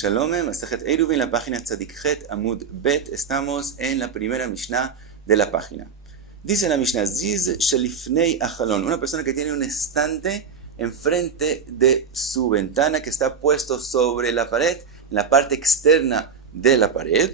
Shalom, Masejet Eruvin, en la página Tzadikhet Amud Bet. Estamos en la primera Mishnah de la página. Dice la Mishnah, Ziz Shalifnei Achalon, una persona que tiene un estante enfrente de su ventana que está puesto sobre la pared, en la parte externa de la pared.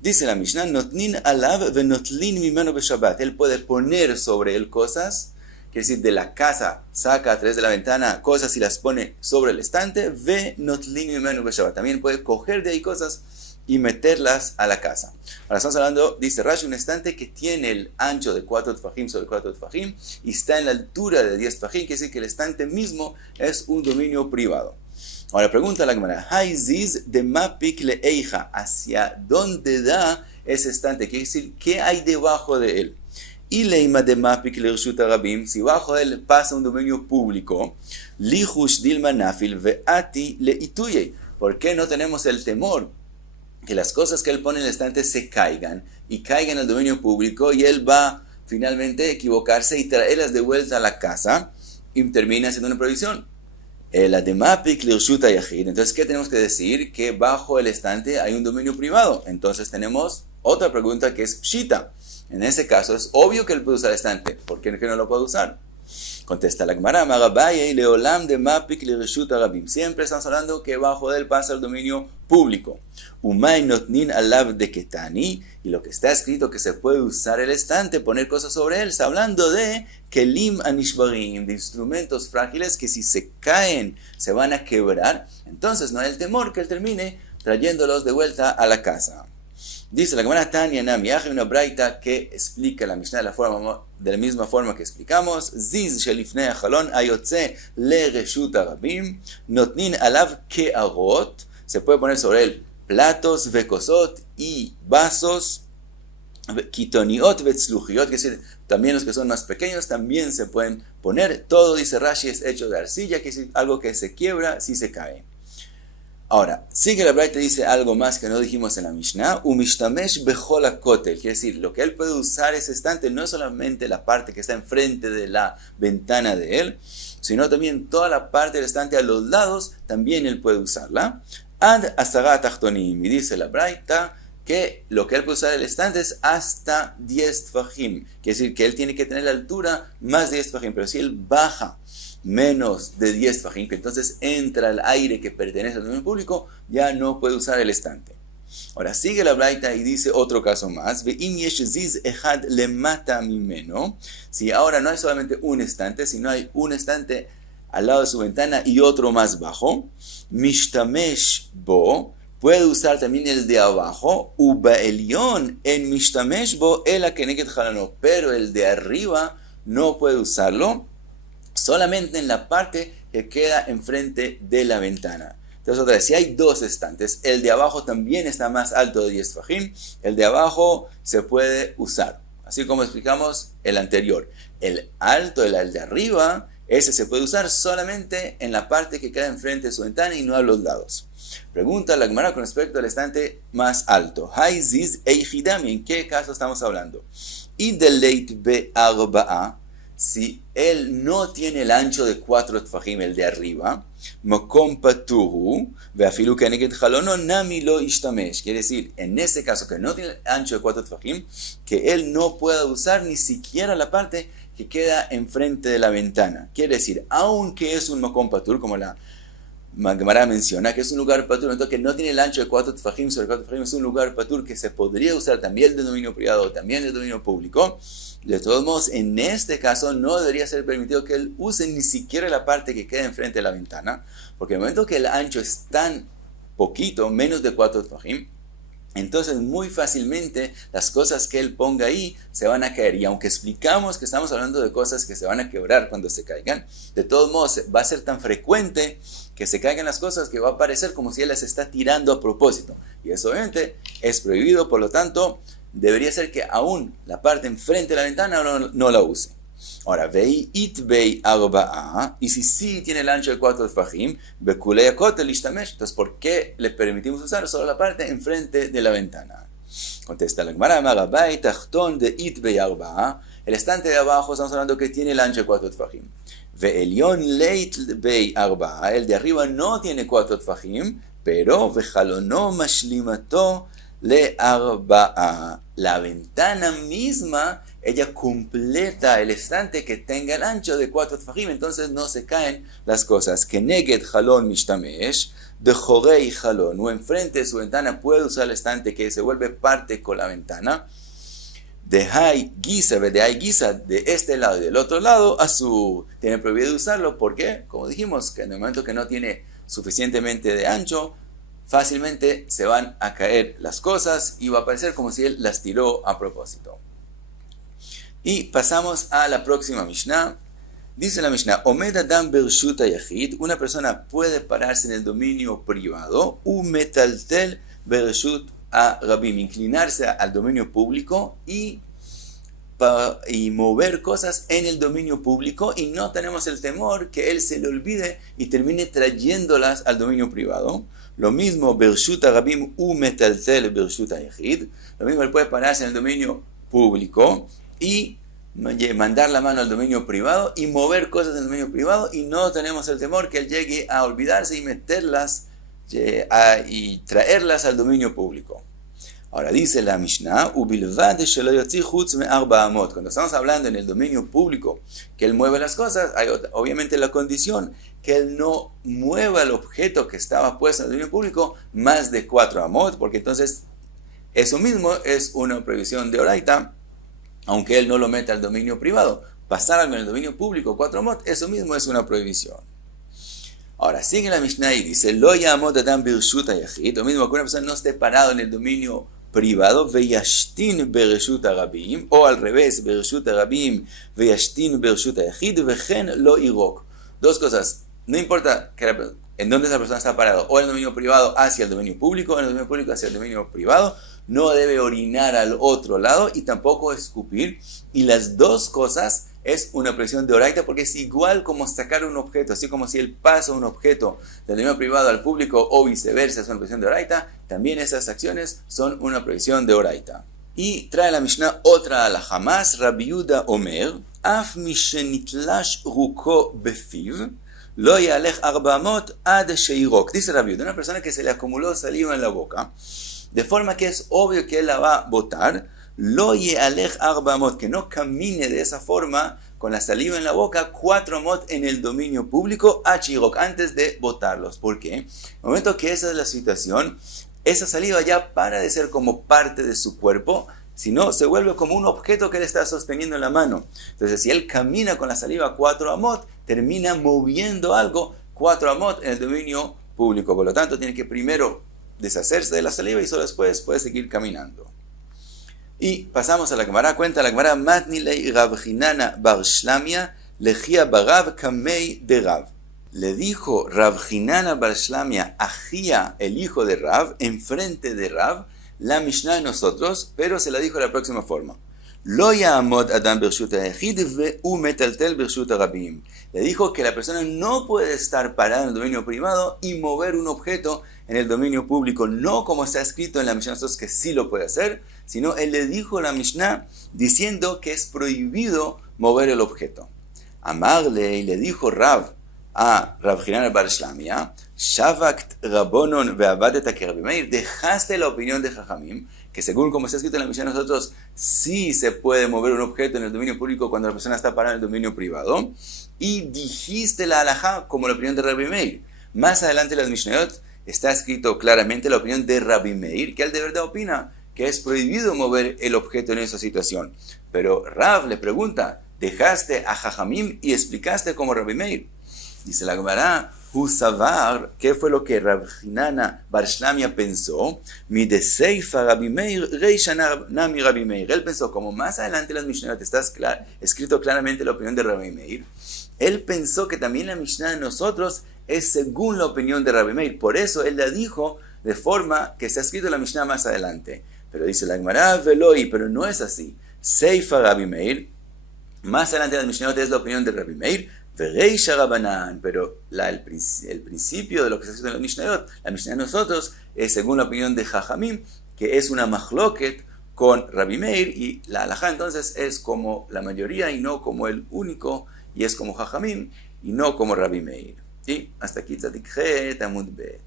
Dice la Mishnah, Notnin alav venotlin mimeno beshabbat. Él puede poner sobre él cosas, quiere decir, de la casa saca a través de la ventana cosas y las pone sobre el estante. Venotlin mimeno beshabbat. También puede coger de ahí cosas y meterlas a la casa. Ahora estamos hablando, dice Rashi, un estante que tiene el ancho de 4 tfajim sobre 4 tfajim y está en la altura de 10 tfajim, quiere decir que el estante mismo es un dominio privado. Ahora pregunta la Gemara, Haiziz de mapik le eija, ¿hacia dónde da ese estante? Quiere decir, ¿qué hay debajo de él? Y leima de mapik le reshut harabim, si bajo él pasa un dominio público, lihush dilma nafil veati le ituye. ¿Por qué no tenemos el temor que las cosas que él pone en el estante se caigan y caigan al dominio público y él va finalmente a equivocarse y traerlas de vuelta a la casa y termina haciendo una prohibición? Entonces, ¿qué tenemos que decir? Que bajo el estante hay un dominio privado. Entonces tenemos otra pregunta que es pshita. En ese caso es obvio que él puede usar el estante. ¿Por qué no lo puede usar? Contesta la Gemara, leolam de mapik le reshut harabim. Siempre estamos hablando que bajo él pasa el dominio público. Umay notnin alav de ketani. Y lo que está escrito que se puede usar el estante, poner cosas sobre él, está hablando de kelim anishbarim, de instrumentos frágiles que si se caen se van a quebrar. Entonces no hay el temor que él termine trayéndolos de vuelta a la casa. Dice la Gemara Tanya Nami, hay una braita que explica la Mishnah de la misma forma que explicamos. Ziz shelifnei achalon ayotze le reshut harabim notnin alav kearot. Se puede poner sobre él platos, vekosot y vasos, kitoniot vetzlujiot, que es decir, también los que son más pequeños también se pueden poner. Todo, dice Rashi, es hecho de arcilla, que es algo que se quiebra si se cae. Ahora, sigue la braita, dice algo más que no dijimos en la Mishnah. Umishtamesh bechol hakotel, quiere decir, lo que él puede usar ese estante no es solamente la parte que está enfrente de la ventana de él, sino también toda la parte del estante a los lados, también él puede usarla. Ad asara tachtonim, y dice la braita que lo que él puede usar el estante es hasta 10 tfajim, quiere decir que él tiene que tener la altura más de 10 tfajim, pero si él baja menos de 10 tfajim, que entonces entra el aire que pertenece al dominio público, ya no puede usar el estante. Ahora sigue la braita y dice otro caso más, ve'im yesh ziz echad lemata mimeno, si ahora no hay solamente un estante, sino hay un estante al lado de su ventana y otro más bajo, mishtamesh bo, puede usar también el de abajo, uba elión en mishtamesh bo ela keneged halano, pero el de arriba no puede usarlo, solamente en la parte que queda enfrente de la ventana. Entonces otra vez, si hay dos estantes, el de abajo también está más alto de 10 tfajim, el de abajo se puede usar, así como explicamos el anterior. El alto, el de arriba, ese se puede usar solamente en la parte que queda enfrente de su ventana y no a los lados. Pregunta la Gemara con respecto al estante más alto. Haiziz eijidami, ¿en qué caso estamos hablando? Ideleit be'arba'a, si él no tiene el ancho de 4 tfajim, el de arriba, mokom patuhu, ve'afilu keneged halono nami lo ishtamesh, quiere decir, en ese caso que no tiene el ancho de 4 tfajim, que él no pueda usar ni siquiera la parte que queda enfrente de la ventana. Quiere decir, aunque es un mokom patur, como la Gemara menciona, que es un lugar patur, entonces que no tiene el ancho de 4 tfajim sobre 4 tfajim, es un lugar patur que se podría usar también de dominio privado, también de dominio público. De todos modos, en este caso no debería ser permitido que él use ni siquiera la parte que queda enfrente de la ventana, porque en el momento que el ancho es tan poquito, menos de 4 tfajim, entonces muy fácilmente las cosas que él ponga ahí se van a caer. Y aunque explicamos que estamos hablando de cosas que se van a quebrar cuando se caigan, de todos modos va a ser tan frecuente que se caigan las cosas que va a parecer como si él las está tirando a propósito. Y eso obviamente es prohibido, por lo tanto debería ser que aún la parte enfrente de la ventana no la use. Ahora, vei itbei arba'a, y si sí tiene el ancho de 4 tfajim, bekulei hakotel ishtamesh, entonces ¿por qué le permitimos usar solo la parte enfrente de la ventana? Contesta la Gemara, marabai tachton de itbei arba'a, el estante de abajo estamos hablando que tiene el ancho de 4 tfajim. Ve'elion leit bei arba'a, el de arriba no tiene 4 tfajim, Pero, vejalono mashlimato le arba'a. La ventana misma, ella completa el estante que tenga el ancho de 4 tfajim, entonces no se caen las cosas. Que neged jalón mishtamesh, de jorei jalón, o enfrente de su ventana puede usar el estante que se vuelve parte con la ventana. De hay guisa, de este lado y del otro lado, azul. Tiene prohibido usarlo, ¿por qué? Como dijimos, que en el momento que no tiene suficientemente de ancho, fácilmente se van a caer las cosas y va a parecer como si él las tiró a propósito. Y pasamos a la próxima Mishnah. Dice la Mishnah, Omed Adam Bershut Yachid, una persona puede pararse en el dominio privado, Umetaltel Bershut a Rabim, inclinarse al dominio público y mover cosas en el dominio público, y no tenemos el temor que él se le olvide y termine trayéndolas al dominio privado. Lo mismo, Bershut Rabim Umetaltel Bershut Yachid, lo mismo, él puede pararse en el dominio público y mandar la mano al dominio privado y mover cosas en el dominio privado, y no tenemos el temor que él llegue a olvidarse y meterlas y traerlas al dominio público. Ahora dice la Mishnah, cuando estamos hablando en el dominio público que él mueve las cosas, hay obviamente la condición que él no mueva el objeto que estaba puesto en el dominio público más de 4 amot, porque entonces eso mismo es una prohibición de oraita, aunque él no lo meta al dominio privado. Pasar algo en el dominio público 4 amot, eso mismo es una prohibición. Ahora sigue la Mishnah y dice, lo yamot adam birshut hayachid, lo mismo que una persona no esté parado en el dominio privado, veyashtin bereshut harabim, o al revés, bereshut harabim, veyashtin bereshut hayachid, vejen lo irok. Dos cosas, no importa en dónde esa persona está parado, o en el dominio privado hacia el dominio público, o en el dominio público hacia el dominio privado, no debe orinar al otro lado y tampoco escupir, y las dos cosas es una prohibición de oraita, porque es igual como sacar un objeto, así como si él pasa un objeto del dominio privado al público o viceversa, es una prohibición de oraita, también esas acciones son una prohibición de oraita. Y trae la Mishnah otra alajá más, Rabbi Yehuda Omer, af mishenitlash ruko befiv, lo yalech arbamot ad sheirok. Dice Rabbi Yehuda, una persona que se le acumuló saliva en la boca, de forma que es obvio que él la va a botar, lo yalech arbamot, que no camine de esa forma con la saliva en la boca 4 amot en el dominio público a sheirok, antes de botarlos. ¿Por qué? En el momento que esa es la situación, esa saliva ya para de ser como parte de su cuerpo, sino se vuelve como un objeto que él está sosteniendo en la mano. Entonces, si él camina con la saliva 4 amot, termina moviendo algo 4 amot en el dominio público. Por lo tanto, tiene que primero deshacerse de la saliva y solo después puede seguir caminando. Y pasamos a la Gemara. Cuenta la Gemara, Matnilei Rav Hinana bar Shlamia lejía barav kamei de Rav. Le dijo Rav Hinana bar Shlamia a Jía, el hijo de Rav, enfrente de Rav, la Mishnah de nosotros, pero se la dijo de la próxima forma. Lo ya'amod adam bershut hayachid ve'u metaltel bershut harabim. Le dijo que la persona no puede estar parada en el dominio privado y mover un objeto en el dominio público, no como está escrito en la Mishnah de nosotros que sí lo puede hacer, sino él le dijo a la Mishnah diciendo que es prohibido mover el objeto. Amarle, y le dijo Rav a Rav Hinana bar Shlamia, Shavakt Rabonon ve'avadet Rabbi Meir, dejaste la opinión de Jajamim, que según como está escrito en la Mishnah de nosotros, sí se puede mover un objeto en el dominio público cuando la persona está parada en el dominio privado, y dijiste la halajá como la opinión de Rabbi Meir. Más adelante en las Mishnayot está escrito claramente la opinión de Rabbi Meir, que él de verdad opina que es prohibido mover el objeto en esa situación. Pero Rav le pregunta, dejaste a Jajamim y explicaste como Rabbi Meir. Dice la Gemara, Husavar, ¿qué fue lo que Rav Hinana bar Shlamia pensó? Mi de Seifa Rabbi Meir, Reisha Nami Rabbi Meir. Él pensó, como más adelante en las Mishnayot está escrito claramente la opinión de Rabbi Meir, él pensó que también la Mishnah de nosotros es según la opinión de Rabbi Meir. Por eso él la dijo de forma que está escrito en la Mishnah más adelante. Pero dice la Gemara, Veloi, pero no es así. Seifa Rabbi Meir, más adelante en las Mishnayot es la opinión de Rabbi Meir, Vereisha Rabanan, pero el principio de lo que se escrito en la Mishnayot, la Mishnah de nosotros es según la opinión de Jajamim, que es una machloket con Rabbi Meir, y la halajá entonces es como la mayoría y no como el único, y es como Jajamim y no como Rabbi Meir. Y hasta aquí Tzadik Het Amud Bet.